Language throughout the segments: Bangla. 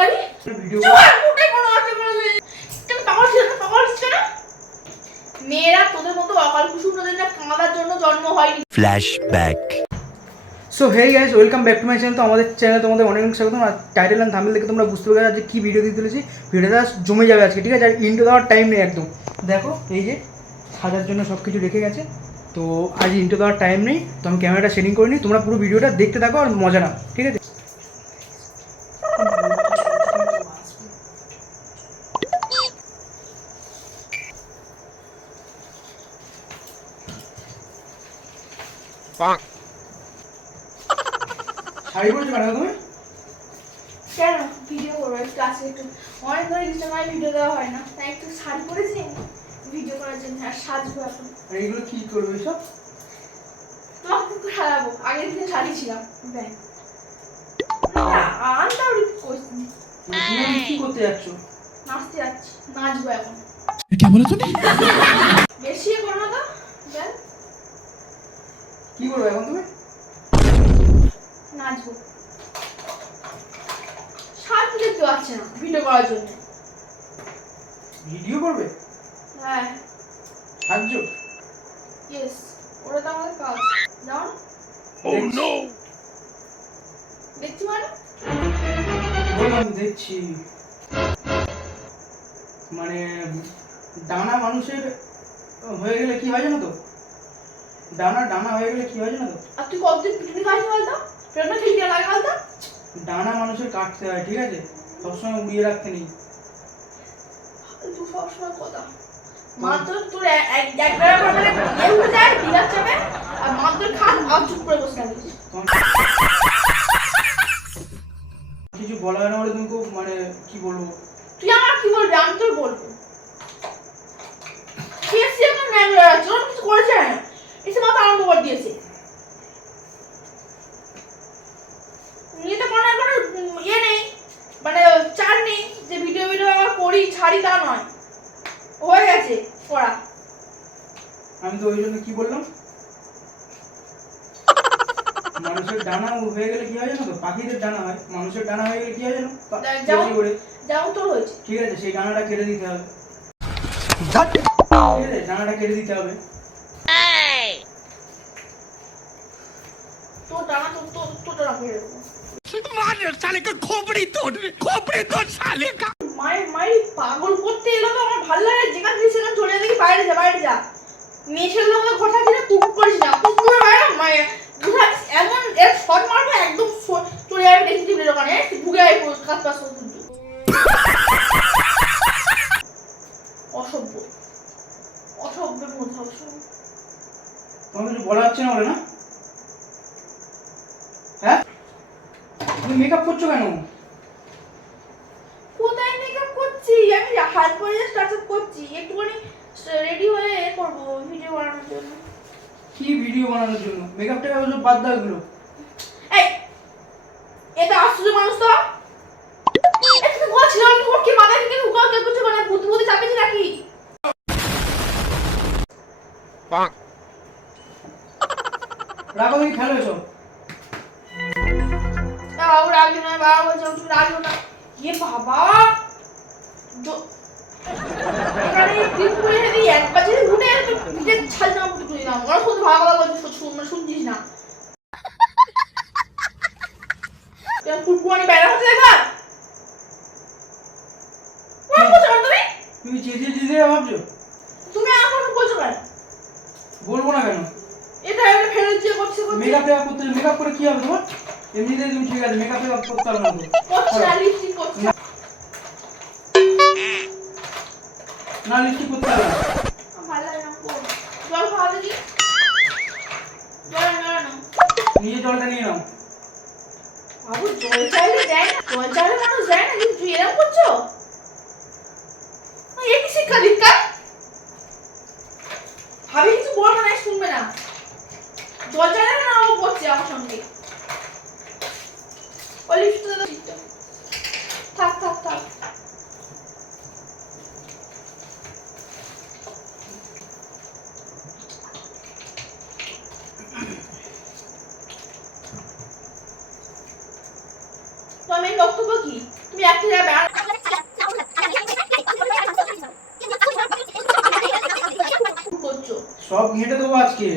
না? ছিল না? মেয়েরা তোদের মতো অকাল কুসুমদের না কাঁদার জন্য জন্ম হয়নি। Flashback. So hey guys welcome back to my channel তো আমাদের চ্যানেলে তোমাদের অনেক অনেক স্বাগতম। আর টাইটেল অ্যান্ড থাম্বনেল দেখে তোমরা বুঝতে পারবে আজকে কী ভিডিও দিতে চলেছি। ভিডিওটা জমে যাবে আজকে ঠিক আছে? আর ইন্টো দেওয়ার টাইম নেই একদম। দেখো এই যে সাজার জন্য সব কিছু রেখে গেছে। তো আজ ইন্টো দেওয়ার টাইম নেই। তো আমি ক্যামেরাটা সেটিং করে নিই তোমরা পুরো ভিডিওটা দেখতে থাকো আর মজা নাও ঠিক আছে শাড়ি পরেছো কেন তুমি কেন ভিডিও করব একটু আজকে একটু সময় ভিডিও দেওয়া হয় না তাই একটু সাজ করেছি ভিডিও করার জন্য আর সাজবো এখন। আর এগুলো কি করবে সব? তোমাকে সাজাবো আগের সাজিয়েছিলাম ব্যাংক কি করতে যাচ্ছ? নাচতে যাচ্ছি নাচবো এখন। বেশি না কি নাচবো। সাত দেখতে পাচ্ছে না ভিডিও করার জন্য। ভিডিও করবে? হ্যাঁ। সাহায্য? ইয়েস ওটা তো আমাদের কাজ। যাও না Oh no! দেখছি মানে? বললাম দেখছি। মানে ডানা মানুষের হয়ে গেলে কি হয় জানো তো? ডানা ডানা হয়ে গেলে কি হয় জানো তো? আর তুই কতদিন পিটুনি খাইনি বলতো? পেটনা খেলতে লাগে বলতো? ডানা মানুষের কাটতে হয় ঠিক আছে? সবসময় উড়িয়ে রাখতে নেই। সবসময় কথা। মাত্র তোর এক- একবার মানে যায় যাবে আর মাত্র খান আর চুপ করে বসে থাকিস কিছু বলা হয় না বলে তুমি খুব মানে কি বলব? তুই আমার কি বলবি? আমি তোর বলব সিএসসি এখন ন্যায় বেড়ে যাচ্ছে ওরা কিছু করেছে না এসে মাথা আরম্ভ করে দিয়েছে এটা কোনো না কোনো উম, ইয়ে নেই মানে চার নেই যে ভিডিও ভিডিও আবার করি ছাড়ি তা নয় হয়ে গেছে করা আমি তো ওই জন্য কি বললাম মানুষের ডানা হয়ে গেলে কি হয় জানো তো পাখিদের ডানা হয় মানুষের ডানা হয়ে গেলে কি হয় জানো যাও তোর হয়েছে ঠিক আছে সেই ডানাটা কেটে দিতে হবে। ডানাটা কেটে দিতে হবে। মায়ের মায়ের পাগল করতে এলো তো আমার ভালো লাগে যেখান থেকে সেখানে চলে দেখি বাইরে যা বাইরে যা। নিচের ছেলে লোকের কথা কিনা করিস না পুরো কাজ অসভ্য। অসভ্যের মধ্যে অসভ্য তোমার কিছু বলা হচ্ছে না বলে না? হ্যাঁ? তুমি মেকআপ করছ কেন? কোথায় মেকআপ করছি? আমি হাত করে স্টার্ট করছি। একটুখানি রেডি হয়ে করব ভিডিও বানানোর জন্য। কি ভিডিও বানানোর জন্য? মেকআপটা ওসব বাদ দাও এগুলো। এই এটা আশ্চর্য মানুষ তো? ছিল আমি ওর কি মাথায় থেকে ঢুকাও কে কিছু মানে বুদ্ধি বুদ্ধি চাপিয়েছি নাকি? রাখো তুমি খেলো এসব। বাবু রাগি না বাবা বলছে তুমি রাগিও না। ইয়ে বাবা! এখানে ক্লিপ করে যদি একবার যদি উঠে নিজের ছাল জামা পুটে তুলে নাও ওরা শুধু ভালো কথা বলছে শুন- শুন- শুনছিস না? কুকুয়ানি বেড়া হচ্ছে একবার ওরা বলছো কেন তুমি চেঁচিয়ে চেঁচিয়ে ভাবছ। তুমি আমার বলছো কেন? বলব না কেন? এটা এমনি ফেরত দিয়ে করছে মেকআপ টেকআপ করতে মেকআপ করে কি হবে তোমার? এমনিতেই তুমি ঠিক আছে মেকআপ টেকআপ করতে হবে না করছে না লিপস্টিক করছে না। না লিপস্টিক করতে না। আমার ভালো লাগে না জল জল না। নিজে জলটা নিয়ে নাও। বাবু জল চাইলে দেয় না। জল চাইলে মানুষ দেয় না কিন্তু তুই এরকম করছ? একই শিক্ষা দীক্ষা? ভাবি কিছু বলব না শুনবে না। চাইলে না ও করছে আমার সঙ্গে? ও থাক থাক থাক। তো আমি বক্তব্য কি তুমি একটা জায়গায় বেড়া- করছ সব ঘেঁটে দেবো আজকে।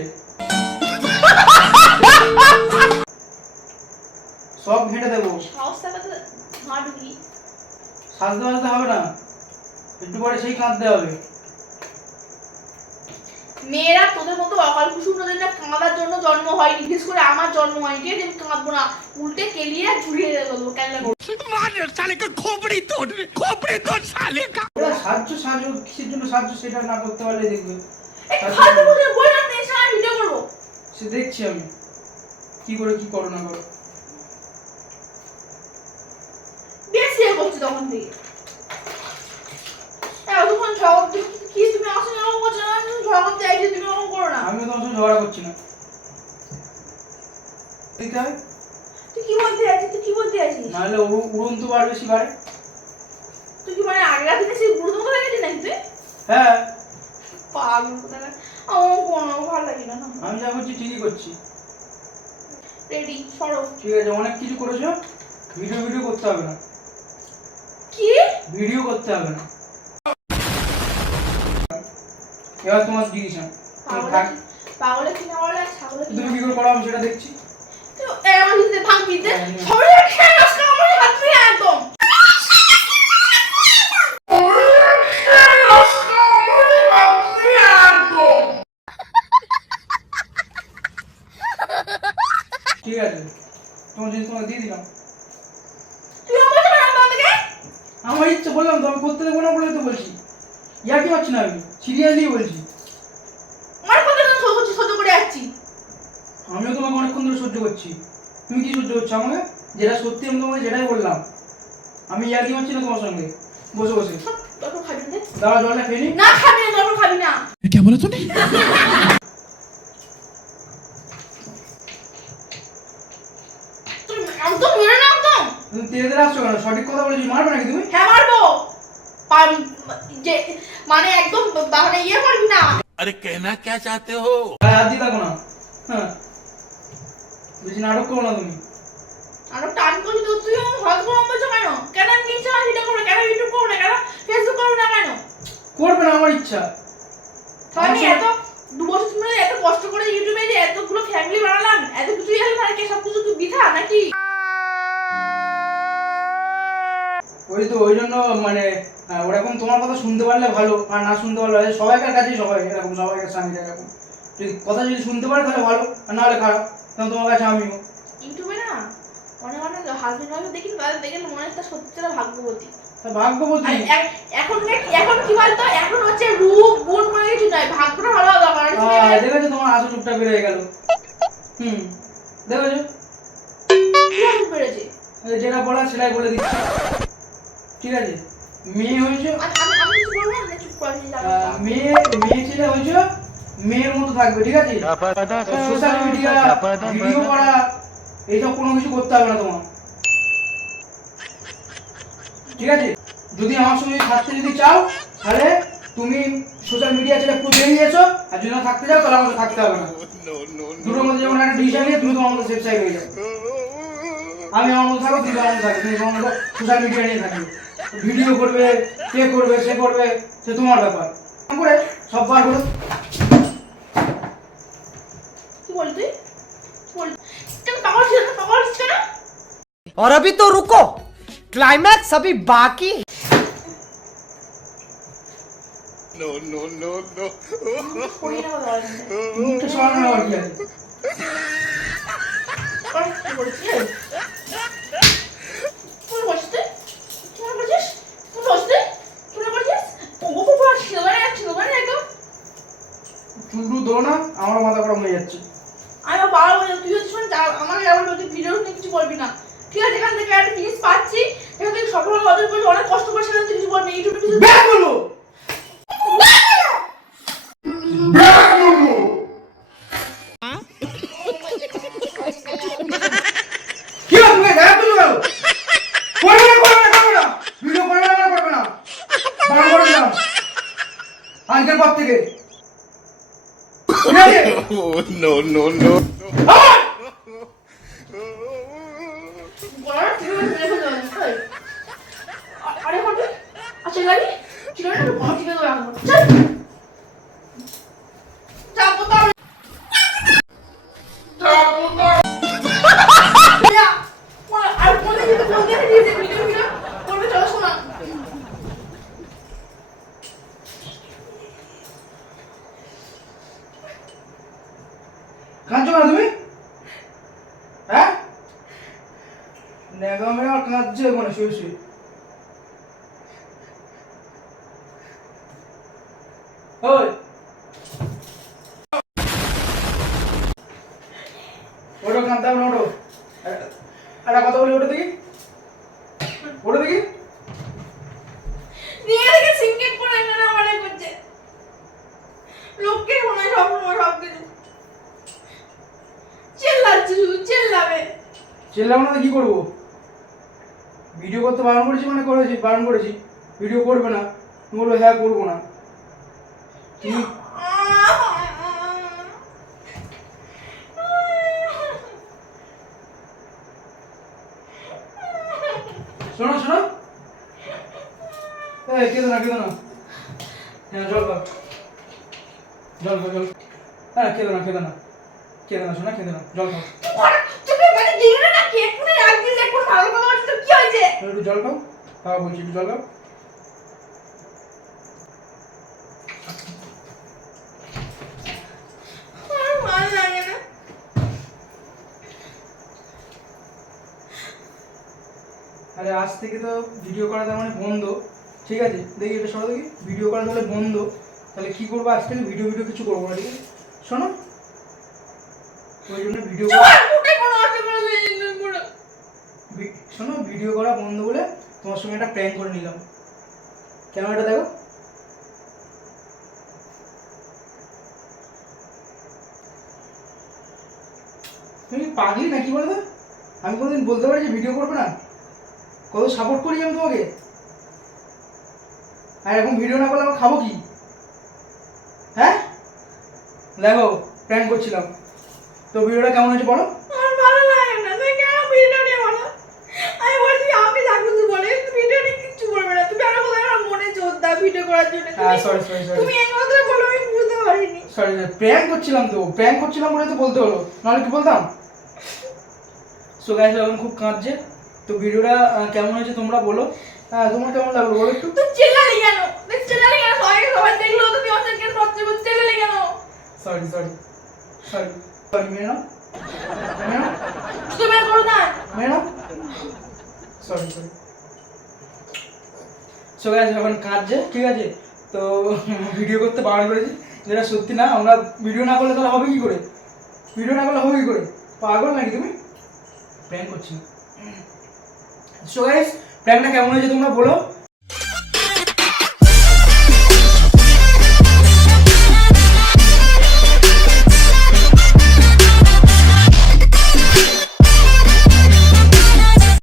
সব ঘেঁটে দেবো। সাজতে সাজতে হবে না। একটু পরে সেই কাঁদতে হবে। মেয়েরা তোদের মতো অকাল কুসুমদের না কাঁদার জন্য জন্ম হয় বিশেষ করে আমার জন্ম হয় ঠিক আছে? আমি কাঁদবো না। উল্টে কেলিয়ে ঝুলিয়ে দেবো কেন মানে সালে খোপড়ি তোড় খোপড়ি তোড় সালে সাহায্য সাহায্য কিসের জন্য সাহায্য সেটা না করতে পারলে দেখবে। ফালতু বুঝে বললাম না এসে আমি ভিডিও করব। সে দেখছি আমি। কি করে কি করো না করো? বেশি ইয়ে করছি তখন থেকে। এতক্ষণ ঝগড়া কি তুমি আসো না এরকম করছ না? তুমি ঝগড়া করতে তুমি এরকম করো না। আমিও তোমার সঙ্গে ঝগড়া করছি না। দিতে হবে তুই কি বলতে চাইছিস? তুই কি বলতে চাইছিস? নাহলে উড়- উড়ন্ত বার বেশি বাড়ে তুই কি মানে আগের দিনে সেই বুড়ো মতো দেখেছিস নাকি তুই? হ্যাঁ। পাগল কোথাকার আমার কোনো ভালো লাগে না আমি যা করছি ঠিকই করছি। রেডি সরো ঠিক আছে অনেক কিছু করেছ ভিডিও ভিডিও করতে হবে না। কি? ভিডিও করতে হবে না। এবার তোমার ডিসিশন পাগলে কি না বলে? ছাগলে তুমি কি করে করো আমি সেটা দেখছি। তুই এমন দিতে ভাঙবি দে হ্যাঁ। সবাই খেয়ে আমার হাত দিয়ে একদম। তোমাকে দিয়ে দিলাম তুই আমাকে বানাবো আমাকে? আমার ইচ্ছে বললাম তো আমি করতে দেবো না বলে তো বলছি। ইয়া কি হচ্ছে না আমি? সিরিয়াসলি বলছি। আমার কথা তুমি সহ্য সহ্য করে যাচ্ছি। আমিও তোমাকে অনেকক্ষণ ধরে সহ্য করছি। তুমি কি সহ্য করছ আমাকে? যেটা সত্যি আমি তোমাকে যেটাই বললাম। আমি ইয়া কি হচ্ছে না তোমার সঙ্গে? বসে বসে। দাঁড়া জলটা খেয়ে নি। না খাবি না জল খাবি না। কেমন তুমি জেদে আসছো কেন? সঠিক কথা বলে মারবে নাকি তুমি? হ্যাঁ মারবো। মানে একদম মানে ইয়ে মারবি না। আরে কেনা কে চাতে হো? হাত দিয়ে থাকো না। হ্যাঁ। বুঝি নাটক করো না তুমি। আরও টান করি তো তুই হজ করব কেন? কেন নিচে ইচ্ছা হয় সেটা কেন ইউটিউব করো না কেন ফেসবুক করো না কেন? করবে না আমার ইচ্ছা। আমি এত দু বছর ধরে এত কষ্ট করে ইউটিউবে যে এতগুলো ফ্যামিলি বানালাম এত কিছু এলাম আর কে সব কিছু তুই বৃথা নাকি? ওই তো ওই জন্য মানে ওরকম তোমার কথা শুনতে পারলে ভালো আর না শুনতে পারলে। সবাইকার কাছেই সবাই এরকম সবাইকার স্বামীরা এরকম। যদি কথা যদি শুনতে পারে তাহলে ভালো আর নাহলে খারাপ। তখন তোমার কাছে আমিও। ইউটিউবে না অনেক অনেক হাজবেন্ড ওয়াইফ দেখি তাদের দেখে মনে হয় তার সত্যি তারা ভাগ্যবতী? ভাগ্যবতী এখন এখন কি বলতো এখন হচ্ছে রূপ গুণ করে কিছু নয় ভাগ্যটা ভালো আহ, এখানে- দেখেছ তোমার আসল রূপটা বেড়ে গেল। হুম দেখেছ? বেড়েছে যেটা বলার সেটাই বলে দিচ্ছি। ঠিক আছে? মেয়ে হয়েছে? যাব মেয়ে মেয়ে ছেলে হয়েছে? মেয়ের মতো থাকবে ঠিক আছে? সোশ্যাল মিডিয়া ভিডিও করা এইসব কোনো কিছু করতে হবে না তোমার। ঠিক আছে? যদি আমার সঙ্গে থাকতে যদি চাও তাহলে তুমি সোশ্যাল মিডিয়া ছেড়ে পুরো বেরিয়ে এসো আর যদি থাকতে চাও তাহলে আমাকে থাকতে হবে না। দুটোর মধ্যে যেমন একটা ডিসিশন নিয়ে তুমি তোমার মধ্যে সেফ সাইড হয়ে যাও আমি আমার মতো থাকো তুমি আমার থাকো তুমি তোমার সোশ্যাল মিডিয়া নিয়ে থাকবে। ভিডিও করবে কে করবে সে করবে সে তোমার ব্যাপার করে সব বার করো কি বলি তুই কি বলি কেন পাগল ছিল না পাগল ছিল না और अभी तो रुको क्लाइमैक्स अभी बाकी है नो नो नो नो করি না না আমার মাথা গরম হয়ে যাচ্ছে। আমি বাবা বলে তুই হচ্ছে শোন আমার এমন হচ্ছে ভিডিও নিয়ে কিছু বলবি না। ঠিক আছে এখান থেকে একটা জিনিস পাচ্ছি এখান থেকে সফল অর্জন করছি অনেক কষ্ট করে সেখান থেকে কিছু বলবি ইউটিউবে কিছু ব্যাক বলব কি হবে তুমি গায়ে তুলে গেল করবে না করবে না করবে না ভিডিও করবে না মানে করবে না বারণ করে দিলাম আজকের পর থেকে ঠিক আছে नो ওই। ওটো না ওটো একটা কথা বলি ওটা দেখি। ওটা দেখি। নিয়ে থেকে সিঙ্গেট করে না করছে লোককে শোনায় সব সময় সব কিছু চেল্লাচ্ছে শুধু চেল্লাবে। চেল্লাবো না তো কি করব? ভিডিও করতে বারণ করেছি মানে করেছি বারণ করেছি। ভিডিও করবে না। বলব হ্যাঁ করব না। শোনো শোনো। এই কেঁদো না কেঁদো না। হ্যাঁ জল খাও। জল খাও জল হ্যাঁ কেঁদো না কেঁদো না। কেঁদো না শোনা কেঁদো না। জল খাও। একটু জল খাও। খাওয়া বলছি একটু জল খাও আমার ভালো লাগে না আরে আজ থেকে তো ভিডিও করা তার মানে বন্ধ। ঠিক আছে? দেখি এটা শোনো দেখি। ভিডিও করা তাহলে বন্ধ। তাহলে কি করব? আজ থেকে ভিডিও ভিডিও কিছু করব না ঠিক আছে? শোনো। ওই জন্য ভিডিও কোনো কোনো শোনো ভিডিও করা বন্ধ বলে তোমার সঙ্গে একটা প্র্যাঙ্ক করে নিলাম। ক্যামেরাটা দেখো? তুমি পাগলি নাকি বলো তো আমি কোনোদিন বলতে পারি যে ভিডিও করবে না? কত সাপোর্ট করি আমি তোমাকে? আর এখন ভিডিও না করলে আমরা খাব কি? হ্যাঁ? দেখো প্র্যাঙ্ক করছিলাম। তো ভিডিওটা কেমন হয়েছে বলো? আমি আমি প্র্যাঙ্ক করছিলাম তো। প্র্যাঙ্ক করছিলাম বলে তো বলতে হলো। নাহলে কি বলতাম? সো গাইস এখন খুব কাঁদছে। তো ভিডিওটা কেমন হয়েছে তোমরা বলো। তোমার কেমন লাগল বলো একটু? তুই চিল্লালি কেন? তুই চিল্লালি কেন? সবাই সবাই দেখল তুমি কেন সত্যি বলছি চিল্লালি কেন? সরি সরি সরি সরি তুমি করো না? সরি সরি সো গাইস এখন ঠিক আছে? তো ভিডিও করতে বারণ করেছি। যেটা সত্যি না আমরা ভিডিও না করলে তাহলে হবে কি করে? ভিডিও না করলে হবে কি করে? পাগল নাকি তুমি? প্র্যাঙ্ক করছি। সো গাইস প্র্যাঙ্কটা কেমন হয়েছে তোমরা বলো?